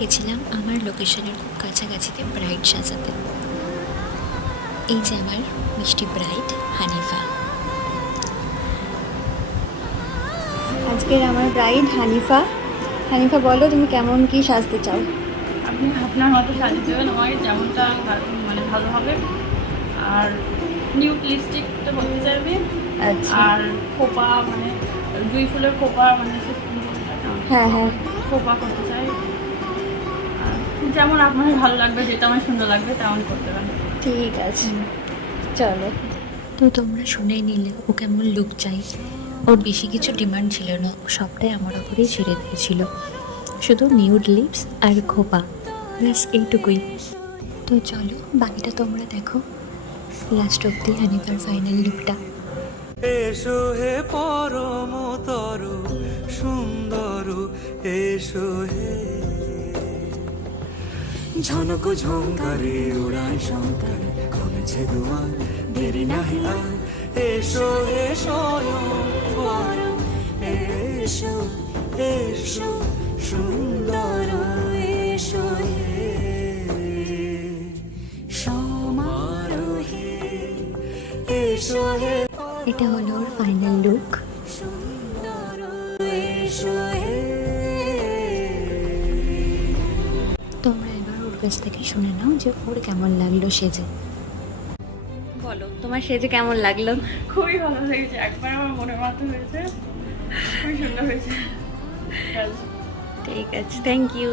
গেছিলাম আমার লোকেশনের খুব কাছাকাছিতে ব্রাইড সাজাতে। এই যে আমার মিষ্টি ব্রাইড হানিফা। আজকের আমার ব্রাইড হানিফা। হানিফা, বলো তুমি কেমন কি সাজতে চাও? আপনি আপনার মতো সাজিয়ে দেবেন, আমাকে যেমনটা মানে ভালো হবে। আর নিউড লিপস্টিকটা করতে চাইবে, আচ্ছা। আর খোপা মানে জুঁই ফুলের খোপা মানে হ্যাঁ হ্যাঁ, খোপা করতে চাই। আর যেমন আপনার ভালো লাগবে, যেটা আমার সুন্দর লাগবে তেমন করতে পারেন। ঠিক আছে, চলো। তো তোমরা শুনেই নিলে ও কেমন লুক চাই। ওর বেশি কিছু ডিমান্ড ছিল না, ও সবটাই আমার ওপরেই ছেড়ে দিয়েছিল। শুধু নিউড লিপস আর খোপা, ব্যাস এইটুকুই। তো চলো বাকিটা তোমরা দেখো, লাস্ট অব্দি হানিফার ফাইনাল লুকটা। এসো হে পরম তরু সুন্দর, এসো হে ঝনক ঝঙ্কারে উড়ায় শঙ্কর, খুলেছে দুয়ার দেরি নাহি আর। এসো হে স্বয়ং পরম, এসো এসো সুন্দর, এসো হে সমারোহে, এসো হে এটা হলো ওর ফাইনাল লুক। সুন্দর, এসো হে। তোমরা এবার ওর কাছ থেকে শুনে নাও যে ওর কেমন লাগলো সেজে। বলো তোমার সেজে কেমন লাগলো? খুবই ভালো হয়েছে, একবার আমার মনের মতো হয়েছে, খুবই সুন্দর হয়েছে। ঠিক আছে, থ্যাংক ইউ।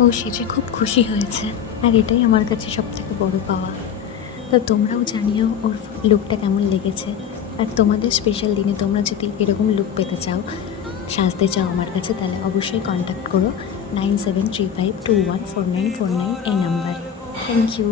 ও সেজে খুব খুশি হয়েছে, আর এটাই আমার কাছে সব থেকে বড় পাওয়া। তো তোমরাও জানিও ওর লুকটা কেমন লেগেছে। আর তোমাদের স্পেশাল দিনে তোমরা যদি এরকম লুক পেতে চাও, সাজতে চাও আমার কাছে, তাহলে অবশ্যই কন্ট্যাক্ট করো 9735214949 এই নাম্বারে। Thank you.